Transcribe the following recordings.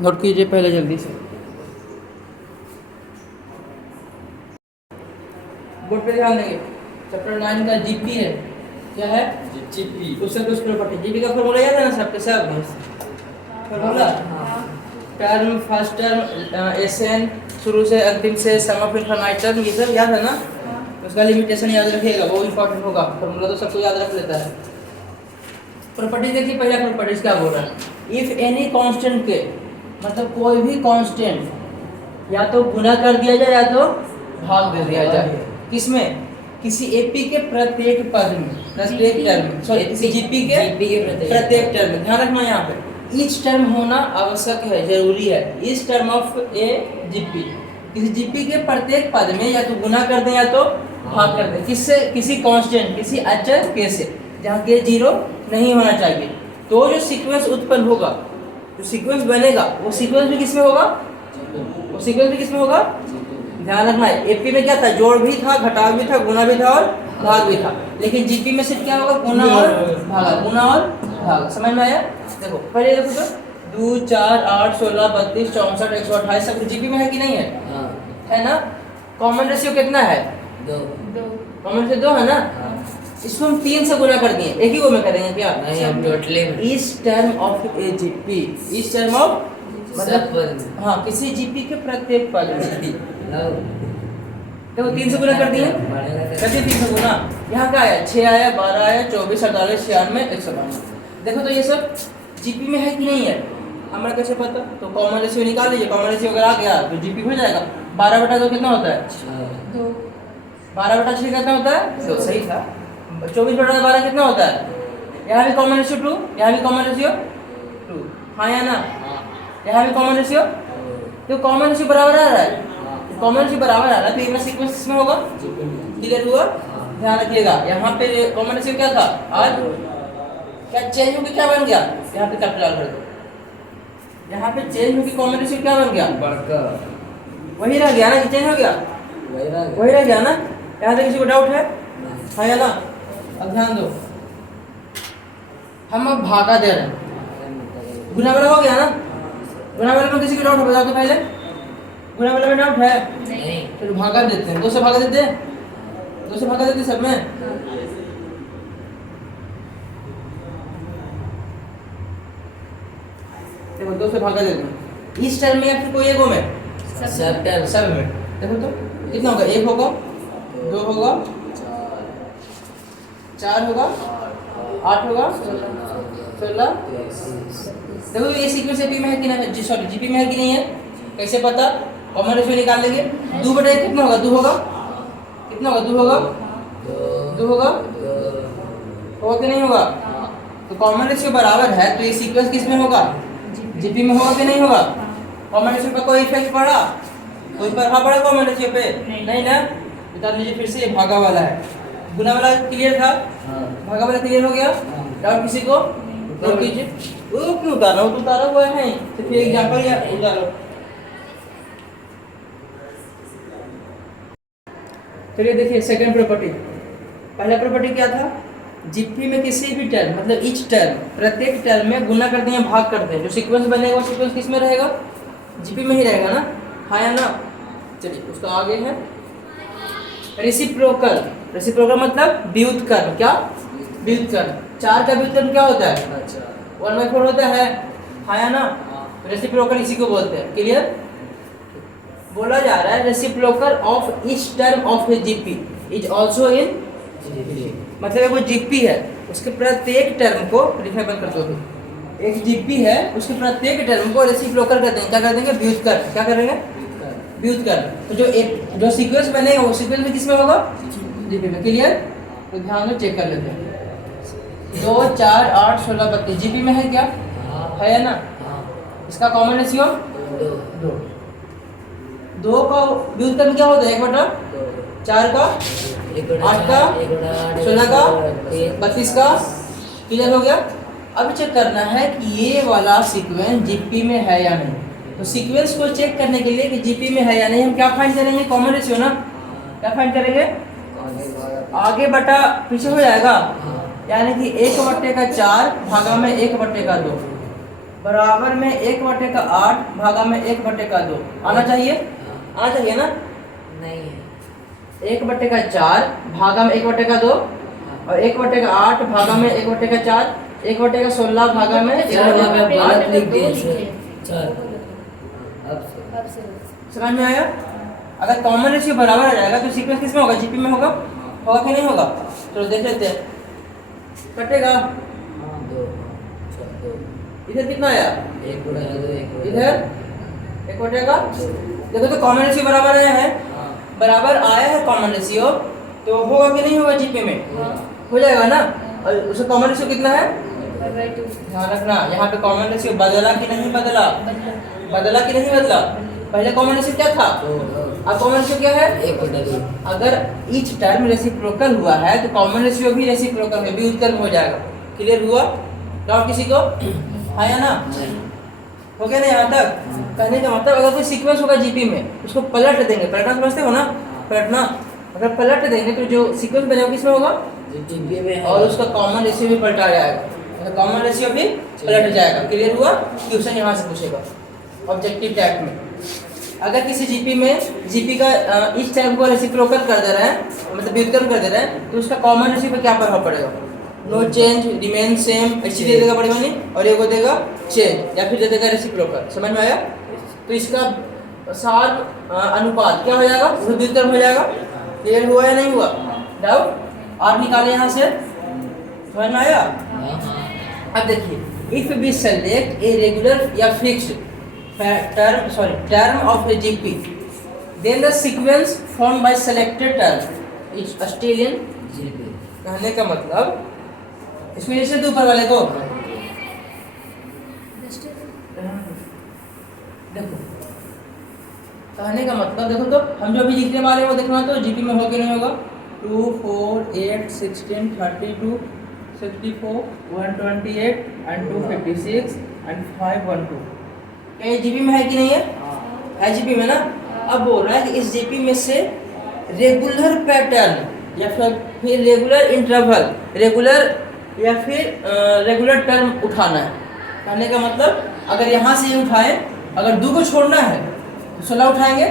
Note कीजिए पहले जल्दी से। बोर्ड पे ध्यान देंगे। चैप्टर 9 का जीपी है। क्या है? जीपी। उससे कुछ प्रॉपर्टी। जीपी का फॉर्मूला याद है ना सबके सब? Formula term, first term, SN शुरू से अंतिम से, सम ऑफ इनफाइनाइट टर्म, ये सब याद है ना? उसका लिमिटेशन याद रखिएगा, वो इंपॉर्टेंट होगा। फॉर्मूला तो सबको याद रख लेता है। प्रॉपर्टी देखिए, पहला प्रॉपर्टीज क्या बोल रहा है? इफ एनी कांस्टेंट के, मतलब कोई भी कांस्टेंट या तो गुना कर दिया जाए या तो भाग दे दिया जाए। किसमें? किसी एपी के प्रत्येक पद में, प्रत्येक टर्म में, सॉरी किसी जीपी के प्रत्येक टर्म में। ध्यान रखना यहाँ पे ईच टर्म होना आवश्यक है, जरूरी है। Each term of a GP, किसी जीपी के प्रत्येक पद में या तो गुना कर दें या तो भाग कर दें। किससे? किसी कांस्टेंट, किसी अचर के से, जहाँ के जीरो नहीं होना चाहिए। तो जो सीक्वेंस उत्पन्न होगा, जो सीक्वेंस बनेगा, वो सीक्वेंस भी किसमें होगा? वो सीक्वेंस भी किसमें होगा? ध्यान रखना है, एपी में क्या था? जोड़ भी था, घटाव भी था, गुना भी था और भाग भी था। लेकिन जीपी में सिर्फ क्या होगा? गुना और भागा, गुना और भागा। समझ में आया? देखो पहले देखो तो 2, 4, 8, 16, 32, 64, 128 सब जीपी में है कि नहीं है? है ना? कॉमन रेशियो कितना है? 2। कॉमन रेशियो 2 है ना? इसको हम 3 से गुना कर दिए, एक ही गो में करेंगे क्या? नहीं, हम टोटली इस टर्म ऑफ ए जीपी, इस टर्म ऑफ मतलब हाँ किसी जीपी के प्रत्येक पद में। देखो 3 से गुना कर दिए, कैसे 3 से गुना? यहाँ क्या आया? 6 आया, 12 आया, 24, 48, 96, 152। देखो तो ये सब जीपी में है कि नहीं है? हमारा कैसे पता? तो कॉमन रेशियो निकाल लीजिए। कॉमन रेशियो अगर आ गया तो जीपी हो जाएगा। 12/2 कितना होता है? 2। 12/6 कितना होता है? तो सही था। 24/12 कितना होता है? यहाँ भी कॉमन रेशियो 2, यहाँ भी कॉमन रेशियो 2, हाँ या ना? यहाँ भी कॉमन रेशियो, तो कॉमन रेशियो बराबर आ रहा है। कॉमन रेशियो बराबर आ रहा है तो ये सीक्वेंस किसमें होगा? क्लियर हुआ? ध्यान रखिएगा, यहाँ पे कॉमन रेशियो क्या था? आज क्या चेंज होकर क्या बन गया? यहाँ पे कैपिटल कर दो। यहाँ पे चेंज होकर कॉमन रेशियो क्या बन गया? वही रह गया ना? चेंज हो गया, वही रह गया ना? यहाँ से किसी को डाउट है? हाँ या ना? अब ध्यान दो, हम अब भागा दे रहे हैं। गुना वाला हो गया ना? गुना वाले में किसी को डाउट है? बताओ तो पहले। गुना वाले में डाउट है? नहीं। फिर भागा देते हैं, 2 से भागा देते हैं, 2 से भागा देते हैं सब में। देखो 2 से भागा देते हैं इस टर्म में या फिर कोई एक में? सब टर्म, सब में। देखो तो कितना होगा? 1 होगा, 2 होगा, 4 होगा, 8 होगा, 16। देखो ये सीक्वेंस एपी में है कि नहीं? सॉरी जीपी में है कि नहीं है? कैसे पता? कॉमन रेशियो निकाल लेंगे। 2/1 कितना होगा? 2 होगा। कितना होगा? 2 होगा, 2 होगा, होगा कि नहीं होगा? तो कॉमन रेशियो बराबर है तो ये सीक्वेंस किस में होगा? जीपी में होगा कि नहीं होगा? कॉमन रेशियो पर कोई इफेक्ट पड़ा? कोई प्रभाव पड़ा कॉमन रेशियो पे? नहीं ना? बता लीजिए फिर से, ये भागा वाला है। गुना वाला क्लियर था, भागा वाला क्लियर हो गया। डाउट किसी को? नोट कीजिए। वो क्यों उतारा? वो तो उतारा हुआ है, तो फिर एग्जांपल या उतारो। चलिए देखिए सेकंड प्रॉपर्टी। पहला प्रॉपर्टी क्या था? जीपी में किसी भी टर्म, मतलब ईच टर्म, प्रत्येक टर्म में गुना करते हैं, भाग करते हैं। जो सीक्वेंस बनेगा वो सीक्वेंस किस में रहेगा? जीपी में ही रहेगा ना? हाँ या ना? चलिए उसका आगे है रेसिप्रोकल। रेसिप्रोकल मतलब व्युत्क्रम। क्या? व्युत्क्रम। 4 का व्युत्क्रम क्या होता है? 1/4 होता है, हाँ या ना? रेसिप्रोकल इसी को बोलते हैं। क्लियर? बोला जा रहा है reciprocal of each term of a GP is also in GP. मतलब वो जीपी है, उसके प्रत्येक टर्म को रिफर कर दो। एक जीपी है, उसके प्रत्येक टर्म को रेसिप्रोकल कर देंगे। क्या कर देंगे? व्युत्क्रम। क्या करेंगे? व्युत्क्रम। तो जो सीक्वेंस बनेगा वो सीक्वेंस में किसमें होगा? जीपी में। क्लियर? तो ध्यान दो, चेक कर लेते हैं। 2, 4, 8, 16, 32 जीपी में है क्या? है ना? इसका कॉमन रेशियो 2। 2 का व्युत्क्रम क्या होता है? 1/4 का, 8 का, 16 का, 32 का। क्लियर हो गया? अब चेक करना है कि ये वाला सीक्वेंस जीपी में है या नहीं। तो सीक्वेंस को चेक करने के लिए कि जीपी में है या नहीं, हम क्या फाइंड करेंगे? कॉमन रेशियो ना? क्या फाइंड करेंगे? आगे बटा पीछे हो जाएगा, यानी कि 1/4 भागा में 1/2। बराबर में 1/8 भागा में 1/2 आना चाहिए, आना चाहिए ना? नहीं है। 1/4 भागा में 1/2 और 1/8 भागा में 1/4, 1/16 भागा में चलो वहाँ पे गलत लिख दिए लिखे। चल अब से समझ में आया? अगर कॉमन रेशियो बराबर आ जाएगा तो सीक्वेंस किस में होगा? जीपी में होगा, होगा कि नहीं होगा? चलो देख लेते हैं, कटेगा। हाँ, 2 2 इधर कितना आया? 1/2 इधर 1/का। देखो तो कॉमन रेशियो बराबर आया है, बराबर आया है कॉमन रेशियो, तो होगा कि नहीं होगा जीपी में? हो जाएगा ना। और उसका कॉमन रेशियो कितना है? ध्यान रखना, यहाँ पे कॉमन रेशियो बदला कि नहीं बदला? बदला कि नहीं बदला? पहले कॉमन रेशियो क्या था? अब कॉमन रेशियो क्या है? 1/2 अगर ईच टर्म रेसिप्रोकल हुआ है तो कॉमन रेशियो भी रेसिप्रोकल है, व्युत्क्रम हो जाएगा। क्लियर हुआ? डाउट किसी को? हाँ या ना? हो गया ना यहाँ तक? कहने का मतलब अगर कोई सीक्वेंस होगा जीपी में, उसको पलट देंगे, पलटना समझते हो ना? पलटना, अगर पलट देंगे तो जो सीक्वेंस बनेगा किसमें होगा? जीपी में है। और उसका कॉमन रेशियो भी पलटा जाएगा, तो कॉमन रेशियो भी पलट जाएगा। क्लियर हुआ? क्वेश्चन यहाँ से पूछेगा ऑब्जेक्टिव टाइप में। अगर किसी जीपी में जीपी का इस टर्म को रेसिप्रोकल कर दे रहे हैं, मतलब व्युत्क्रम कर दे रहे हैं, तो उसका कॉमन रेशियो पे क्या प्रभाव पड़ेगा? नो चेंज, रिमेन सेम, ऐसी दे देगा पड़ेगा नहीं, और ये को देगा चेंज, या फिर दे देगा रेसिप्रोकल। समझ में आया? तो इसका सार अनुपात क्या हो जाएगा? वो व्युत्क्रम हो जाएगा। क्लियर हुआ या नहीं हुआ? डाउट? आप निकाले यहाँ से, समझ में आया? अब देखिए, if we select a regular या fixed term of a GP, then the sequence formed by selected term is still in GP. कहने का मतलब, इसमें जैसे तो ऊपर वाले को देखो, कहने का मतलब देखो तो हम जो अभी लिखने वाले हैं वो देखना तो जीपी में होगा कि नहीं होगा? 2 4 8 16 32 64 128 and 256 and 512 क्या जीपी में है कि नहीं है? है जीपी में ना। अब बोल रहा है कि इस जीपी में से रेगुलर पैटर्न या फिर रेगुलर इंटरवल, रेगुलर या फिर रेगुलर टर्म उठाना है। कहने का मतलब अगर यहाँ से ये उठाएं, अगर 2 को छोड़ना है तो 16 उठाएंगे,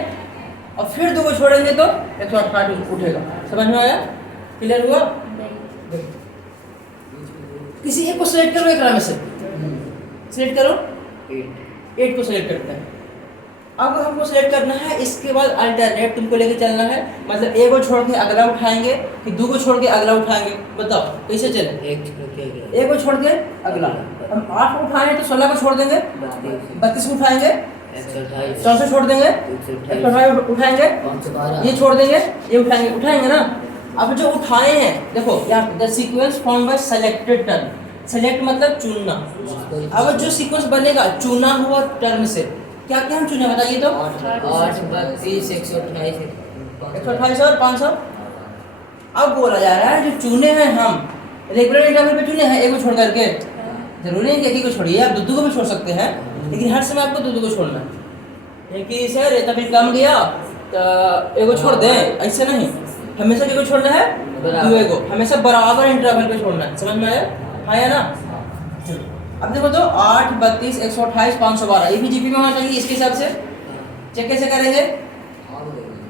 और फिर 2 को छोड़ेंगे तो 168 उठेगा। समझ में आया? क्लियर हुआ? किसी एक को सिलेक्ट करो, एक में से सिलेक्ट करो, 8 को सिलेक्ट करते हैं। अब हमको सिलेक्ट करना है, इसके बाद अल्टरनेट तुमको लेके चलना है, मतलब ए को छोड़ के अगला उठाएंगे, फिर 2 को छोड़ के अगला उठाएंगे। बताओ कैसे चले? ए को छोड़ के अगला, हम 8 को उठाएंगे तो 16 को छोड़ देंगे, 32 को उठाएंगे, 64 छोड़ देंगे, 128 उठाएंगे, ये छोड़ देंगे, ये उठाएंगे, उठाएंगे ना। अब जो उठाए हैं देखो यहाँ the sequence form by selected term, select मतलब चुनना। अब जो सीक्वेंस बनेगा चुना हुआ टर्म से, क्या क्या हम चुने बताइए तो? 8 32 128 128 और 500। अब बोला जा रहा है जो चुने हैं हम रेगुलर इंटरवल पे चुने हैं, एक को छोड़ करके, जरूरी नहीं कि एक ही को छोड़िए, आप दो को भी छोड़ सकते हैं, लेकिन हर समय आपको दो को छोड़ना है। एक ही सर तभी कम गया तो एक को छोड़ दें, ऐसे नहीं, हमेशा एक को छोड़ना है, दो को हमेशा बराबर इंटरवल पे छोड़ना है। समझ में आया? हाँ या ना? अब देखो तो 8 32 128 512 ये भी जीपी में होना चाहिए। इसके हिसाब से चेक कैसे करेंगे?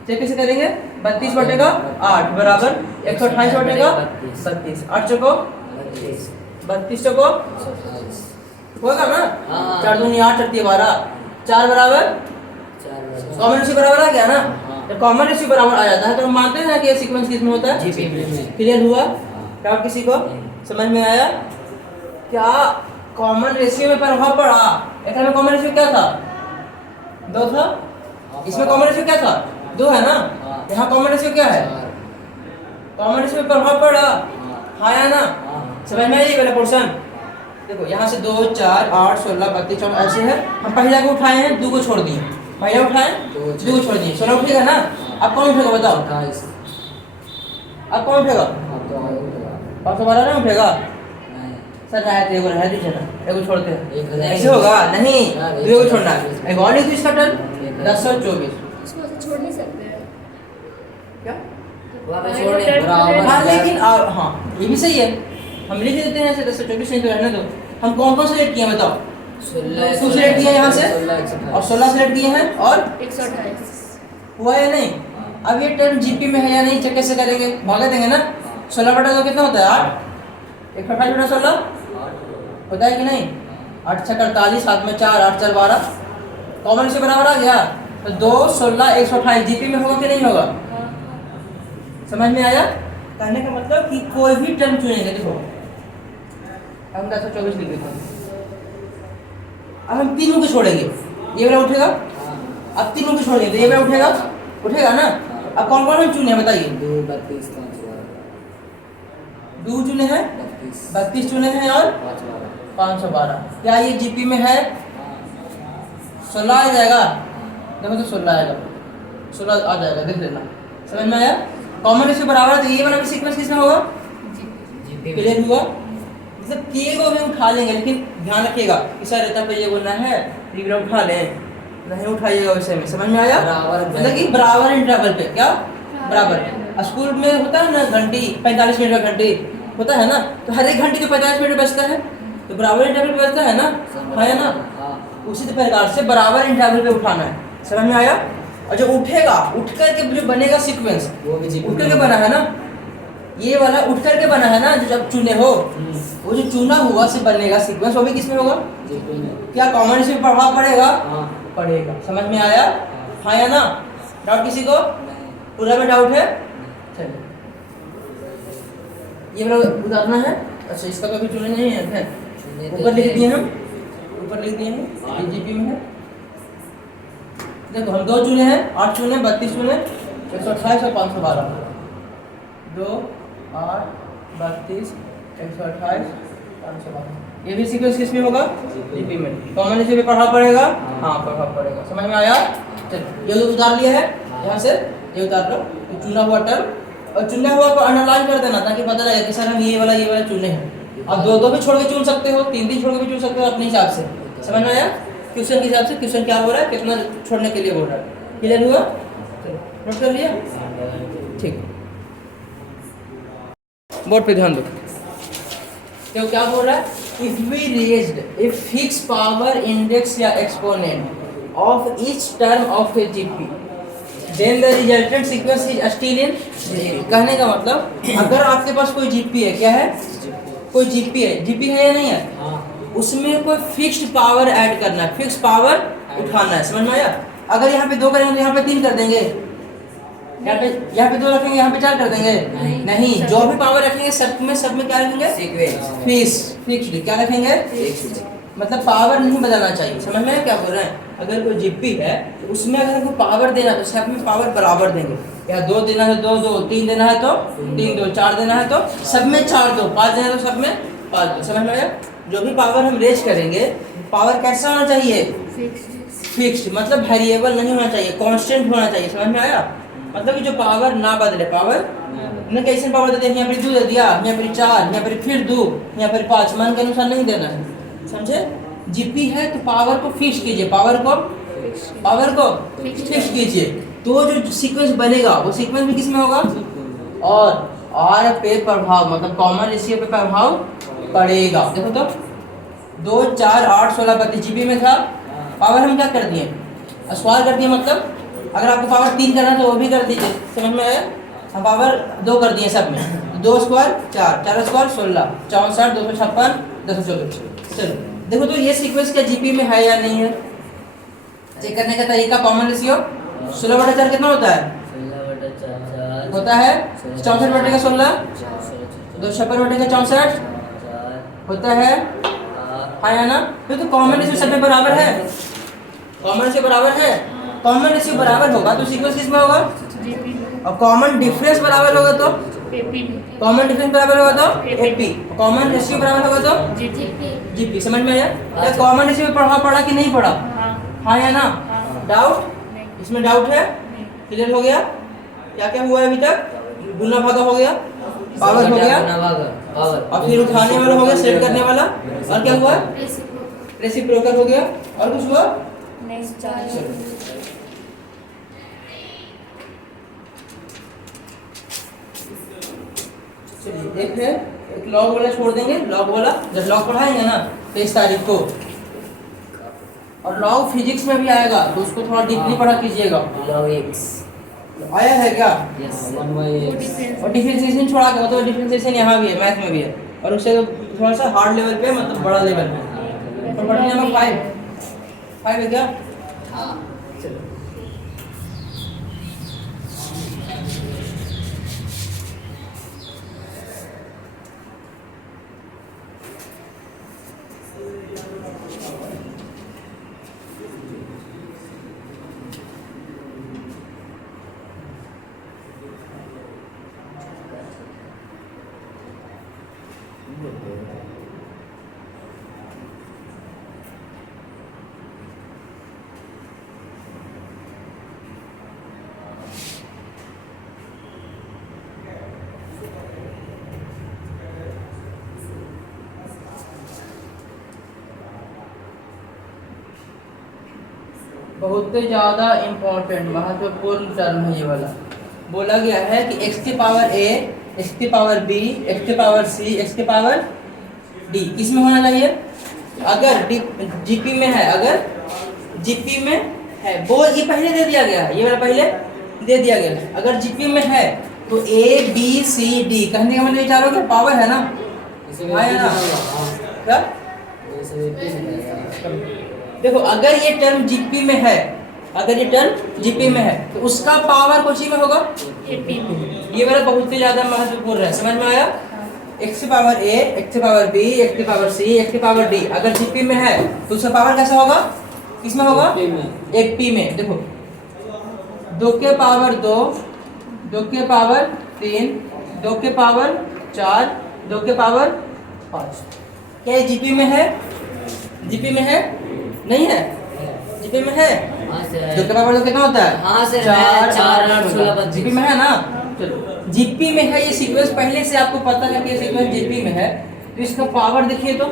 चेक कैसे करेंगे? 32/8 बराबर 128/32, 8 चौको 32 चौको होगा ना? 4 दूनी 8 8 12, 4 बराबर कॉमन रेशियो बराबर आ गया ना। जब कॉमन रेशियो बराबर आ जाता है तो हम मानते हैं कि ये सीक्वेंस किसमें होता है? जीपी में। क्लियर हुआ? क्या किसी को समझ में आया? क्या कॉमन रेशियो में प्रभाव पड़ा? एक में कॉमन रेशियो क्या था? 2 था, इसमें कॉमन रेशियो क्या था? 2 है ना। यहाँ कॉमन रेशियो क्या है? कॉमन रेशियो में प्रभाव पड़ा, हाँ या ना? समझ में आई वाला पोर्शन? देखो यहाँ से 2 4 8 16 32 14 ऐसे है। हम पहला को उठाए हैं, 2 को छोड़ दिए, पहला उठाए 2 को छोड़ दिए, 16 उठेगा ना। अब कौन उठेगा बताओ? अब कौन उठेगा? 512 नहीं उठेगा सर, है दीजिए ना, एगो छोड़ते हैं, ऐसे होगा नहीं, 2 को छोड़ना है। एक और लिख दो इसका टर्म 10 और 24, इसको ऐसे छोड़ नहीं सकते हैं क्या? बराबर हाँ लेकिन हाँ ये भी सही है, हम लिख देते हैं ऐसे 10 और 24 नहीं तो रहने दो। हम कौन कौन से सेलेक्ट किए बताओ? टू सिलेक्ट किया यहाँ से 16 और 16 सिलेक्ट किए हैं और 128 हुआ या नहीं। अब ये टर्म जीपी में है या नहीं चेक कैसे करेंगे, भागा देंगे ना। 16 बटा 2 कितना होता है 8, 128 बटा 16 होता है कि नहीं। 8 6 48, 7 में 4, 8 4 12, कॉमन से बराबर आ गया। तो 2 16 128 जीपी में होगा कि नहीं होगा, समझ में आया। कहने का मतलब कि कोई भी टर्म चुनेंगे, देखो हम 1024 लिख देते हैं। अब हम तीनों को छोड़ेंगे, ये वाला उठेगा। अब तीनों को छोड़ेंगे तो ये वाला उठेगा, उठेगा ना। अब कौन कौन हम चुने बताइए। 2 32 2 चुने हैं, 32 चुने हैं और 512। क्या ये जीपी में है, 16 आ जाएगा। देखो तो 16 आएगा, 16 आ जाएगा, देख लेना, समझ में आया। कॉमन रेशियो बराबर है तो ये वाला सीक्वेंस किसमें होगा, क्लियर हुआ। मतलब के को भी उठा लेंगे, लेकिन ध्यान रखिएगा कि सर इतना पे ये बोलना है ये उठा लें, नहीं उठाइएगा वैसे में, समझ में आया। बराबर मतलब कि बराबर इंटरवल पे, क्या बराबर। स्कूल में होता है ना घंटी, 45 मिनट का घंटी होता है ना, तो हर एक घंटी तो 45 मिनट बजता है, तो बराबर इंटरवल पे बजता है ना, है ना। उसी प्रकार से बराबर इंटरवल पे उठाना है, समझ में आया। और जो उठेगा, उठ करके जो बनेगा सीक्वेंस, वो भी उठ करके बना है ना, ये वाला उठ करके बना है ना, जो जब चुने हो वो जो चुना हुआ से बनेगा सीक्वेंस, वो भी किसमें होगा, क्या कॉमन से प्रभाव पड़ेगा, पड़ेगा, समझ में आया। हाँ या ना, डाउट किसी को, पूरा में डाउट है। चलिए ये वाला उतारना है। अच्छा इसका कभी चुने नहीं है, ऊपर लिख दिए हम, ऊपर लिख दिए हैं, ये जीपी में है। देखो हम 2 चुने हैं, 8 चुने, 32 चुने, 128 और 512। 2 8 32 128 512, ये भी सीक्वेंस किस में होगा, जीपी में। कॉमन रेशियो पे प्रभाव पड़ेगा, हाँ प्रभाव पड़ेगा, समझ में आया। चलिए ये उतार लिया है यहाँ से, ये उतार लो। तो चुना हुआ टर्म और चुना हुआ को अंडरलाइन कर देना ताकि पता लगे कि सर हम ये वाला चुने हैं। अब 2 भी छोड़ के चुन सकते हो, 3 छोड़ के भी चुन सकते हो अपने हिसाब से, समझ में आया। क्वेश्चन के हिसाब से क्वेश्चन क्या हो रहा है, कितना छोड़ने के लिए बोल रहा है, क्लियर हुआ, नोट कर लिया, ठीक। बोर्ड पे ध्यान दो, तो क्या बोल रहा है, if we raised a fix power index या exponent of each term of a GP then the resultant sequence is still in GP. कहने का मतलब अगर आपके पास कोई जीपी है, क्या है, कोई जीपी है, जीपी है या नहीं है, उसमें कोई फिक्स्ड पावर ऐड करना है, फिक्स पावर उठाना है, समझ में आया। अगर यहाँ पे 2 करेंगे तो यहाँ पे 3 कर देंगे, यहाँ पे 2 रखेंगे, यहाँ पे 4 कर देंगे, नहीं, जो भी पावर रखेंगे सब में क्या रखेंगे, फिक्स्ड क्या रखेंगे, मतलब पावर नहीं बदलना चाहिए, समझ में क्या बोल रहे हैं। अगर कोई जीपी है तो उसमें अगर कोई पावर देना तो सब में पावर बराबर देंगे, या 2 देना है 2 2, 3 देना है तो 3 2, 4 देना है तो सब में 4 2, 5 देना है तो सब में 5 2, समझ में आया। जो भी पावर हम रेज करेंगे, पावर कैसा होना चाहिए, फिक्स्ड, मतलब वेरिएबल नहीं होना चाहिए, कांस्टेंट होना चाहिए, समझ में आया। मतलब कि जो पावर ना बदले, पावर ने कैसे पावर देते हैं, यहाँ पर 2 दे दिया, यहाँ पर 4, यहाँ पर फिर 2, यहाँ पर 5, मन के अनुसार नहीं देना है, समझे। जीपी है तो पावर को फिक्स कीजिए, पावर को फिक्स कीजिए, तो जो सीक्वेंस बनेगा वो सीक्वेंस भी किसमें होगा, और आर पे प्रभाव, मतलब कॉमन रेशियो पे प्रभाव पड़ेगा। देखो तो 2 4 8 16 32 जीबी में था, पावर हम क्या कर दिए, स्क्वायर कर दिए, मतलब अगर आपको पावर 3 करना है तो वो भी कर दीजिए, समझ में आया। हम पावर 2 कर दिए सब में, 2 स्क्वायर 4, 4 स्क्वायर 16, 64 256 224। चलो देखो तो ये सीक्वेंस क्या जीपी में है या नहीं है, चेक करने का तरीका। कॉमन रेशियो 16/4 कितना होता है, 16/4 होता है 64/16, 256/64 होता है, हाँ या ना। तो कॉमन रेशियो सब में बराबर है, कॉमन रेशियो बराबर है, कॉमन रेशियो बराबर होगा तो सीक्वेंस किसमें होगा, और कॉमन डिफरेंस बराबर होगा तो कॉमन डिफरेंस बराबर होगा तो एपी, कॉमन रेशियो बराबर होगा तो जीपी, समझ में आया। क्या कॉमन रेशियो पे प्रभाव पड़ा कि नहीं पड़ा, हाँ या ना, डाउट, इसमें डाउट है, क्लियर हो गया। क्या क्या हुआ है अभी तक, गुना भागा हो गया, पावर हो गया, और फिर उठाने वाला हो गया, सेट करने वाला, और क्या हुआ, रेसिप्रोकल हो गया, और कुछ हुआ नहीं। चलिए एक है, एक लॉग वाला छोड़ देंगे, लॉग वाला जब लॉग पढ़ाएंगे ना 23 तारीख को, और लॉग फिजिक्स में भी आएगा, तो उसको थोड़ा डीपली पढ़ा कीजिएगा। log x आया है क्या? yes 1 by वो x डिफरेंस और डिफरेंशिएशन छोड़ा के मतलब डिफरेंशिएशन यहाँ भी है, मैथ में भी है, और उससे थोड़ा सा हार्ड लेवल पे मतलब बड़ा लेवल पे। प्रॉपर्टी नंबर 5 है क्या? हाँ चलो बहुत ज़्यादा इम्पोर्टेंट महत्वपूर्ण टर्म है ये वाला। बोला गया है कि x की पावर a, x की पावर b, x की पावर c, x की पावर d किस में होना चाहिए? अगर जीपी में है, अगर जीपी में है, वो ये पहले दे दिया गया है, ये वाला पहले दे दिया गया है। अगर जीपी में है तो a b c d कहने का मतलब विचार हो कि पावर है ना, आया ना? क्या? देखो अगर ये टर्म जीपी में है, अगर ये टर्म जीपी में है तो उसका पावर कौन सी में होगा? एपी में। ये वाला बहुत ही ज्यादा महत्वपूर्ण है, समझ में आया? x की पावर a, x की पावर b, x की पावर c, x की पावर d अगर जीपी में है तो उसका पावर कैसा होगा? किसमें होगा? एपी में। देखो 2 के पावर 2, 2 के पावर 3, 2 के पावर 4, 2 के पावर 5। क्या ये जीपी में है? जीपी में है? नहीं है? जीपी में है? हाँ सर 2 के पावर 2 कितना होता है? हाँ सर 4 8 16 25 जीपी में है ना? चलो जीपी में है, ये सीक्वेंस पहले से आपको पता है कि ये सीक्वेंस जीपी में है, तो इसका पावर देखिए तो,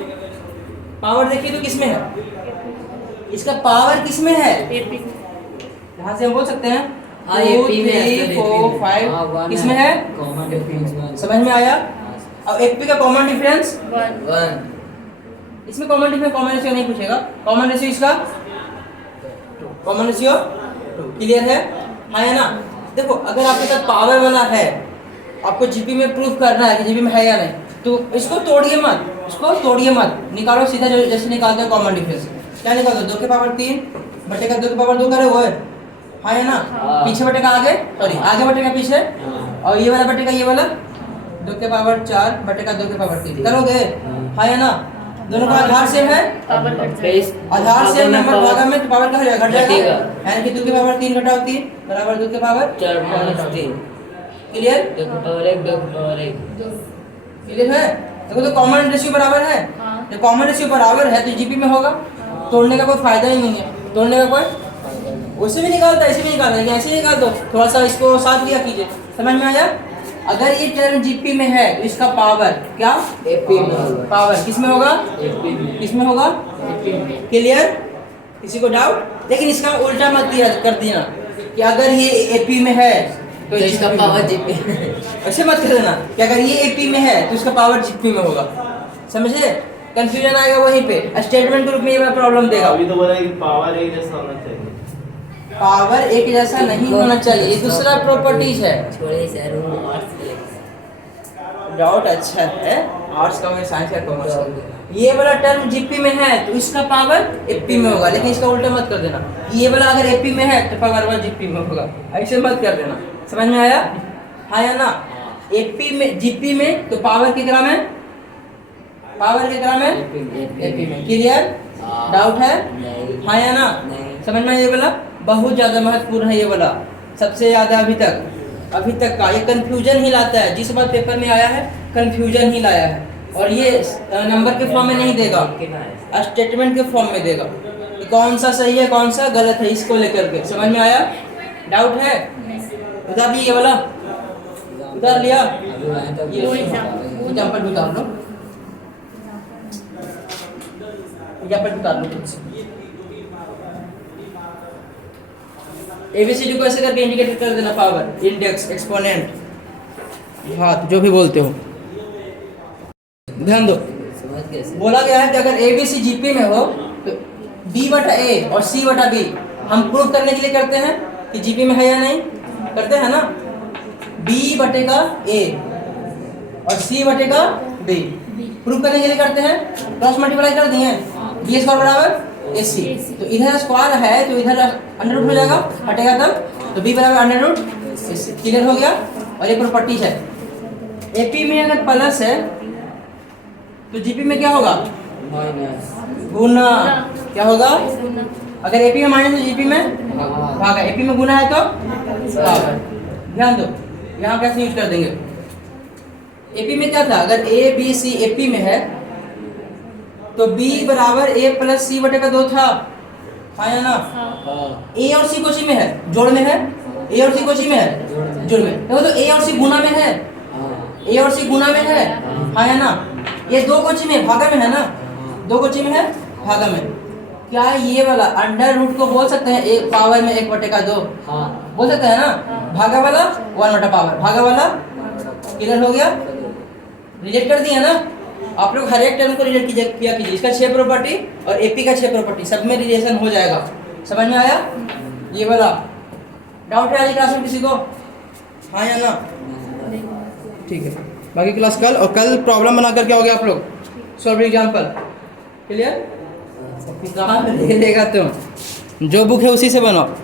पावर देखिए तो किसमें है? इसका पावर किसमें है? एपी में। यहाँ से हम बोल सकते हैं हाँ 2 एपी में 3 4 5 किसमें है? कॉमन डिफरेंस समझ में आया? अब एपी का कॉमन डिफरेंस 1 इसमें कॉमन डिफरेंस, कॉमन रेशियो नहीं पूछेगा, कॉमन रेशियो इसका कॉमन रेशियो क्लियर है? हाँ है ना? देखो अगर आपके पास पावर वाला है, आपको जीपी में प्रूफ करना है कि जीपी में है या नहीं, तो इसको तोड़िए मत, इसको तोड़िए मत, निकालो सीधा जैसे निकालते हैं कॉमन डिफरेंस। क्या निकालो? 2 के पावर 3 बटे का 2 के पावर 2 करे वो है, हाँ है ना? हाँ। पीछे बटे का आगे, सॉरी आगे बटे का पीछे, और ये वाला बटे का ये वाला 2 के पावर 4 बटे का 2 के पावर 3 करोगे, हाँ है ना? दोनों का आधार सेम है, पावर कट जाएगा। आधार सेम नंबर भागा में तो पावर क्या हो जाएगा? घट जाएगा, घटेगा। यानी कि 2 के पावर 3 घटाओ 3 बराबर 2 के पावर 4 माइनस 3 क्लियर? 2 की पावर 1 2 की पावर 1 क्लियर है? देखो तो कॉमन रेशियो बराबर है, हाँ। जब कॉमन रेशियो बराबर है तो जीपी में होगा, तोड़ने का कोई फायदा ही नहीं है, तोड़ने का कोई, उससे भी निकालता है ऐसे भी निकालता है, ऐसे ही निकाल दो, थोड़ा सा इसको साथ लिया कीजिए, समझ में आया? अगर ये टर्म जीपी में है तो इसका पावर क्या? एपी में होगा पावर किसमें होगा? एपी में किसमें होगा? एपी में क्लियर? किसी को डाउट? लेकिन इसका उल्टा मत दिया कर देना कि अगर ये एपी में है तो इसका पावर जीपी ऐसे मत कर देना कि अगर ये एपी में है तो इसका पावर जीपी में होगा, समझे? कंफ्यूजन आएगा वहीं पे, स्टेटमेंट के रूप में ये प्रॉब्लम देगा। अभी तो बोला कि पावर एक जैसा होना चाहिए। पावर एक जैसा नहीं होना चाहिए, ये दूसरा प्रॉपर्टीज है। छोड़े सर वो आर्ट्स डाउट अच्छा है, आर्ट्स का साइंस का कॉमर्स का। ये वाला टर्म जीपी में है तो इसका पावर एपी में होगा, लेकिन इसका उल्टा मत कर देना, ये वाला अगर एपी में है तो पावर वाला जीपी में होगा, ऐसे मत कर देना, समझ में आया? हाँ या ना? एपी में जीपी में तो पावर कितना में? पावर कितना में? एपी में। क्लियर? डाउट है? हाँ या ना? समझ में? ये वाला बहुत ज्यादा महत्वपूर्ण है, ये वाला सबसे ज्यादा अभी तक का ये कंफ्यूजन ही लाता है, जिस बार पेपर में आया है कंफ्यूजन ही लाया है, और ये नंबर के फॉर्म में नहीं देगा, स्टेटमेंट के फॉर्म में देगा कि कौन सा सही है कौन सा गलत है, इसको लेकर के। समझ में आया? डाउट है? उतार लिए ये वाला, उतार लिया ये एग्जाम्पल भी उतार लो, एग्जाम्पल भी उतार लो खुद से। एबीसीडी को ऐसे करके इंडिकेट कर देना, पावर, इंडेक्स, एक्सपोनेंट, घात, जो भी बोलते हो, ध्यान दो। समझ गए सर बोला गया है कि अगर एबीसी जीपी में हो तो B बटा A और C बटा B हम प्रूव करने के लिए करते हैं कि जीपी में है या नहीं, करते हैं ना। B बटेगा A और C बटेगा B प्रूव करने के लिए करते हैं, क्रॉस मल्टीप्लाई कर दिए, बी स्क्वायर बराबर AC। तो इधर स्क्वायर है तो इधर अंडर रूट हो जाएगा, हटेगा तब, तो B बराबर अंडर रूट AC। क्लियर हो गया। और एक प्रॉपर्टी है, AP में अगर प्लस है तो जीपी में क्या होगा, माइनस गुना। क्या होगा, गुना। अगर एपी में माइनस है जीपी में भागा, एपी में गुना है तो भागा। ध्यान दो यहाँ कैसे यूज कर देंगे। एपी में क्या था, अगर ए बी सी एपी में है तो बी बराबर ए प्लस सी बटे का 2 था, हाँ या ना। हाँ। ए और सी कोची में है, जोड़ में है, ए और सी कोची में है, जोड़ में। देखो तो ए और सी गुना में है, ए और सी गुना में है, हाँ या ना। ये 2 कोची में भागा में है ना, 2 कोची में है भागा में। क्या ये वाला अंडर रूट को बोल सकते हैं एक पावर में 1 बटे का 2, हाँ बोल सकते हैं ना। भागा वाला 1 बटा पावर, भागा वाला क्लियर हो गया। रिजेक्ट कर दिया ना आप लोग, हर एक टर्म को रिजेक्ट किया कीजिए। इसका 6 प्रॉपर्टी और एपी का 6 प्रॉपर्टी सब में रिलेशन हो जाएगा। समझ में आया ये वाला। डाउट है आज क्लास में किसी को, हाँ या ना। ठीक है, बाकी क्लास कल, और कल प्रॉब्लम बना कर क्या हो गया आप लोग, सॉल्व एग्जाम्पल। क्लियर, कहाँ ले लेगा तुम, जो बुक है उसी से बनाओ।